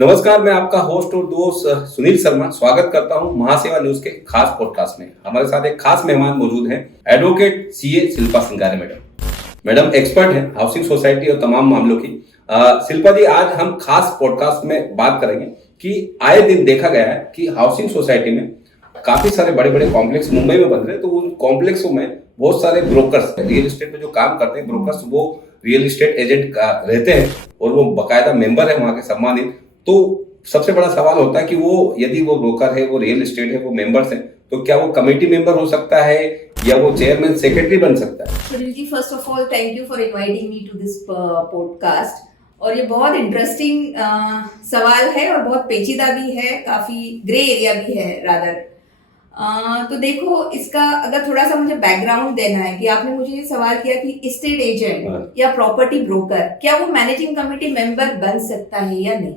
नमस्कार, मैं आपका होस्ट और दोस्त सुनील शर्मा स्वागत करता हूं महासेवा न्यूज के खास पॉडकास्ट में। हमारे साथ एक खास मेहमान मौजूद हैं, advocate CA Shilpa Singare madam expert हैं हाउसिंग सोसाइटी और तमाम मामलों की। शिल्पा जी, आज हम खास पॉडकास्ट में बात करेंगे कि आए दिन देखा गया है कि हाउसिंग सोसाइटी में काफी सारे बड़े बड़े कॉम्प्लेक्स मुंबई में बन रहे हैं, तो उन कॉम्प्लेक्सों में बहुत सारे ब्रोकर्स, रियल एस्टेट में जो काम करते हैं ब्रोकर्स, वो रियल एस्टेट एजेंट रहते हैं और वो बाकायदा मेंबर है वहां के सम्मानित। तो सबसे बड़ा सवाल होता है कि वो यदि वो ब्रोकर है, वो रियल एस्टेट है, वो मेंबर्स हैं, तो क्या वो कमेटी मेंबर हो सकता है या वो चेयरमैन सेक्रेटरी बन सकता है? Sunil ji, first of all thank you for inviting me to this podcast. और ये बहुत इंटरेस्टिंग सवाल है और बहुत पेचीदा भी है, काफी ग्रे एरिया भी है रादर। तो देखो, इसका अगर थोड़ा सा मुझे बैकग्राउंड देना है कि आपने मुझे ये सवाल किया कि एस्टेट एजेंट या प्रॉपर्टी ब्रोकर क्या वो मैनेजिंग कमेटी मेंबर बन सकता है या नहीं।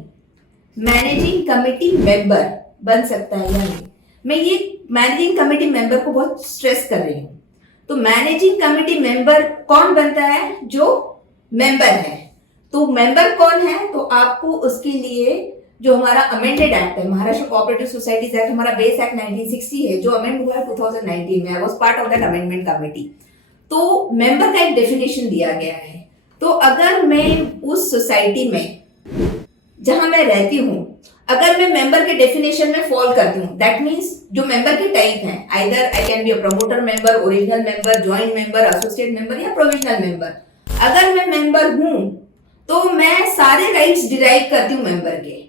मैनेजिंग कमेटी मेंबर बन सकता है या नहीं, मैं ये मैनेजिंग कमेटी मेंबर को बहुत स्ट्रेस कर रही हूँ। तो मैनेजिंग कमेटी मेंबर कौन बनता है? जो मेंबर है। तो मेंबर कौन है? तो आपको उसके लिए जो हमारा अमेंडेड एक्ट है, महाराष्ट्र कोऑपरेटिव सोसाइटीज एक्ट, हमारा बेस एक्ट 1960 है जो अमेंड हुआ है 2019 में। I was part of that amendment committee. तो मेंबर का एक डेफिनेशन दिया गया है। तो अगर मैं उस सोसाइटी में जहां मैं रहती हूँ, अगर मैं मेंबर के डेफिनेशन में फॉल करती हूँ, दैट मीन्स जो मेंबर के टाइप हैं, either I can be a promoter member, original member, joint member, associate member या प्रोविजनल मेंबर। अगर मैं मेंबर हूं तो मैं सारे राइट्स डिराइव करती हूँ मेंबर के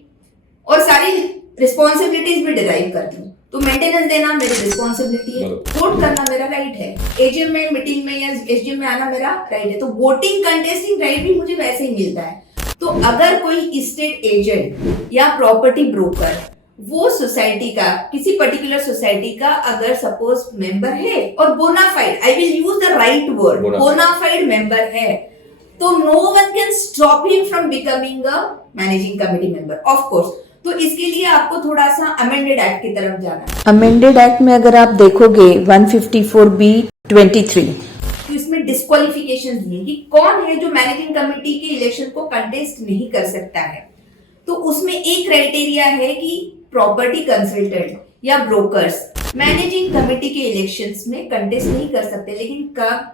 और सारी रिस्पॉन्सिबिलिटीज भी डिराइव करती हूँ। तो मेंटेनेंस देना मेरी रिस्पॉन्सिबिलिटी है, वोट करना मेरा राइट है, एजीएम में मीटिंग में या एसडीएम में आना मेरा राइट है। तो वोटिंग कंटेस्टिंग राइट भी मुझे वैसे ही मिलता है। तो अगर कोई एस्टेट एजेंट या प्रॉपर्टी ब्रोकर वो सोसाइटी का, किसी पर्टिकुलर सोसाइटी का अगर सपोज मेंबर है और bona fide, I will use the right word, bona fide member है, तो no one can stop him from becoming a managing committee member, of course. तो इसके लिए आपको थोड़ा सा अमेंडेड एक्ट की तरफ जाना है। अमेंडेड एक्ट में अगर आप देखोगे 154B23, तो इसमें डिस्क्वालिफिकेशन है कि कौन है जो मैनेजिंग कमेटी के इलेक्शन को कंटेस्ट नहीं कर सकता है। तो उसमें एक क्राइटेरिया है कि प्रॉपर्टी कंसल्टेंट या ब्रोकर्स मैनेजिंग कमेटी के इलेक्शंस में कंटेस्ट नहीं कर सकते। लेकिन कब?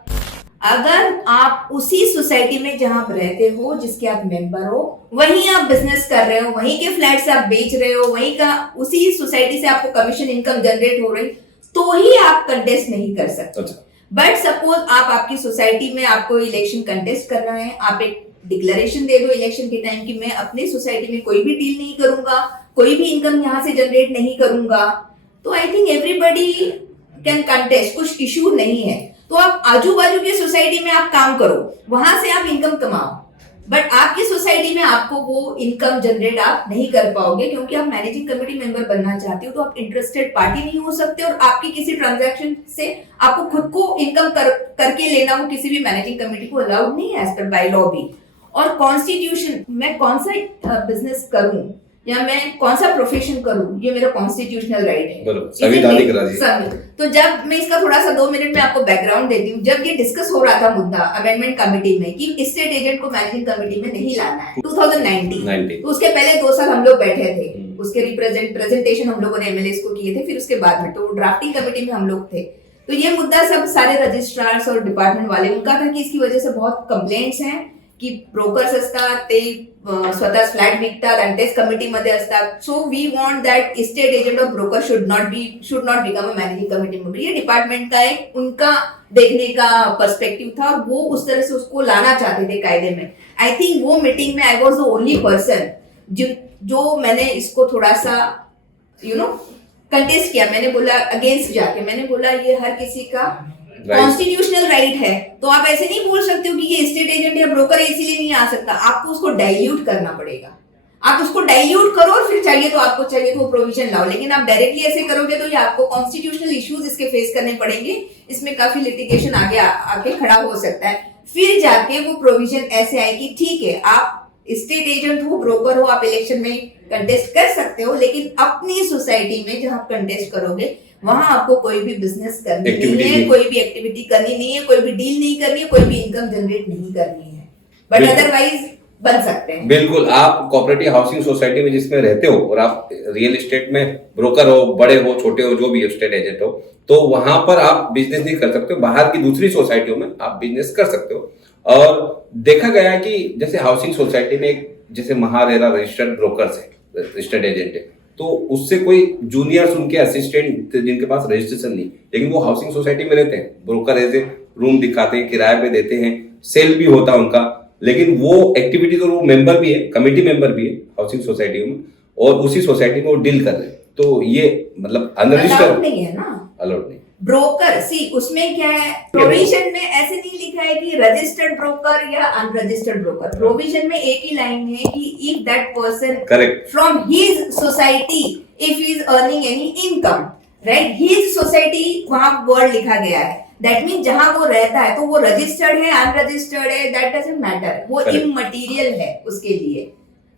अगर आप उसी सोसाइटी में जहां आप रहते हो, जिसके आप मेंबर हो, वहीं आप बिजनेस कर रहे हो, वहीं के फ्लैट्स आप बेच रहे हो, वहीं का उसी सोसाइटी से आपको कमीशन इनकम जनरेट हो रही, तो ही आप कंटेस्ट नहीं कर सकते। बट सपोज आप, आपकी सोसाइटी में आपको इलेक्शन कंटेस्ट करना है, आप एक डिक्लेरेशन दे दो इलेक्शन के टाइम कि मैं अपनी सोसाइटी में कोई भी डील नहीं करूंगा, कोई भी इनकम यहाँ से जनरेट नहीं करूंगा, तो I think everybody can contest, कुछ इशू नहीं है। तो आप आजू बाजू की सोसाइटी में आप काम करो, वहां से आप इनकम कमाओ, बट आपकी सोसाइटी में आपको वो इनकम जनरेट आप नहीं कर पाओगे, क्योंकि आप मैनेजिंग कमेटी मेंबर बनना चाहते हो तो आप इंटरेस्टेड पार्टी नहीं हो सकते और आपकी किसी ट्रांजैक्शन से आपको खुद को इनकम करके लेना वो किसी भी मैनेजिंग कमेटी को अलाउड नहीं है एज पर बाय लॉ भी। और कॉन्स्टिट्यूशन, मैं कौन सा बिजनेस करूं या मैं कौन सा प्रोफेशन करूं, ये मेरा कॉन्स्टिट्यूशनल राइट है, संवैधानिक राइट। तो जब मैं इसका थोड़ा सा 2 मिनट में आपको बैकग्राउंड देती हूँ। जब ये डिस्कस हो रहा था मुद्दा अमेंडमेंट कमेटी में कि एस्टेट एजेंट को मैनेजिंग कमेटी में नहीं लाना है 2019, तो उसके पहले 2 साल हम लोग बैठे थे, उसके प्रेजेंटेशन हम लोगों ने एमएलएस को किए थे, फिर उसके बाद में तो ड्राफ्टिंग कमेटी में हम लोग थे। तो ये मुद्दा सब सारे रजिस्ट्रार्स और डिपार्टमेंट वाले, उनका था कि इसकी वजह से बहुत कंप्लेंट्स हैं की ब्रोकर्स असतात, ते स्वतः फ्लॅट विकतात आणि तेच कमिटीमध्ये असतात। So we want that estate agent और broker should not become a managing committee member. ये डिपार्टमेंट का एक उनका देखने का पर्सपेक्टिव था और वो उस तरह से उसको लाना चाहते थे कायदे में। आई थिंक वो मीटिंग में I was the only person जो मैंने इसको थोड़ा सा कंटेस्ट किया। मैंने बोला अगेंस्ट जाके, मैंने बोला ये हर किसी का कॉन्स्टिट्यूशनल राइट है, तो आप ऐसे नहीं बोल सकते हो कि ये एस्टेट एजेंट या ब्रोकर इसीलिए नहीं आ सकता। आपको उसको डाइल्यूट करना पड़ेगा, आप उसको डाइल्यूट करो और फिर चाहिए तो वो प्रोविजन लाओ। लेकिन आप डायरेक्टली ऐसे करोगे तो ये आपको कॉन्स्टिट्यूशनल इश्यूज इसके फेस करने पड़ेंगे, इसमें काफी लिटिगेशन आके खड़ा हो सकता है। फिर जाके वो प्रोविजन ऐसे आए कि ठीक है, आप स्टेट एजेंट हो, ब्रोकर हो, आप इलेक्शन में कंटेस्ट कर सकते हो, लेकिन अपनी सोसाइटी में जहां आप कंटेस्ट करोगे वहां आपको कोई भी बिजनेस करनी नहीं है, कोई भी एक्टिविटी करनी नहीं है, कोई भी डील नहीं करनी है, कोई भी इनकम जनरेट नहीं करनी है। बट अदरवाइज बन सकते हैं। बिल्कुल, आप कोऑपरेटिव हाउसिंग सोसाइटी में जिसमें रहते हो और आप रियल एस्टेट में ब्रोकर हो, बड़े हो, छोटे हो, जो भी एस्टेट एजेंट हो, तो वहां पर आप बिजनेस नहीं कर सकते हो। बाहर की दूसरी सोसाइटियों में आप बिजनेस कर सकते हो। और देखा गया है कि जैसे हाउसिंग सोसाइटी में एक जैसे महारेरा रजिस्टर्ड ब्रोकर्स है, रजिस्टर्ड एजेंट है, तो उससे कोई जूनियर्स उनके असिस्टेंट जिनके पास रजिस्ट्रेशन नहीं, लेकिन वो हाउसिंग सोसाइटी में रहते हैं, ब्रोकर ऐसे रूम दिखाते हैं, किराए पे देते हैं, सेल भी होता है उनका, लेकिन वो एक्टिविटी तो वो मेंबर भी है, कमेटी मेंबर भी है हाउसिंग सोसाइटी में, और उसी सोसाइटी में वो डील कर रहे हैं। तो ये मतलब अनरजिस्टर्ड नहीं है ना, अलाउड नहीं। ब्रोकर सी उसमें क्या है, प्रोविजन में ऐसे नहीं लिखा है कि रजिस्टर्ड ब्रोकर या अनरजिस्टर्ड ब्रोकर। प्रोविजन में एक ही लाइन है कि if that person correct from his society if he is earning any income, right, his society वहां वर्ड लिखा गया है। दैट मीन जहां वो रहता है तो वो रजिस्टर्ड है अनरजिस्टर्ड है दैट डजंट मैटर, वो इममटीरियल है उसके लिए।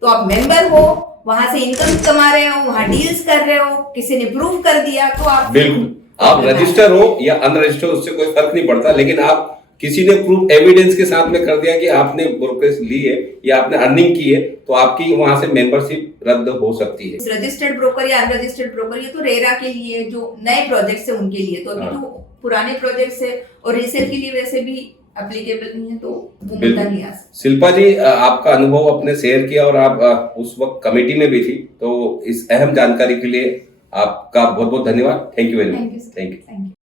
तो आप मेंबर हो, वहां से इनकम कमा रहे हो, वहां डील्स कर रहे हो, किसी ने प्रूव कर दिया तो आप बिल्कुल, आप रजिस्टर हो या अनरजिस्टर उससे कोई फर्क नहीं पड़ता, लेकिन आप किसी ने प्रूफ एविडेंस के साथ में कर दिया कि आपने ब्रोकरेज ली है या आपने अर्निंग की है, तो आपकी वहां से मेंबरशिप रद्द हो सकती है। रजिस्टर्ड ब्रोकर या अनरजिस्टर्ड ब्रोकर ये तो रेरा के लिए, जो नए प्रोजेक्ट्स है उनके लिए, तो अभी तो पुराने प्रोजेक्ट्स है और रीसेल के लिए वैसे भी एप्लीकेबल नहीं है, तो वो मुद्दा नहीं आ सकता। शिल्पा जी, आपका अनुभव अपने शेयर किया और आप उस वक्त कमेटी में भी थी, तो इस अहम जानकारी के लिए आपका बहुत बहुत धन्यवाद। Thank you very much. Thank you.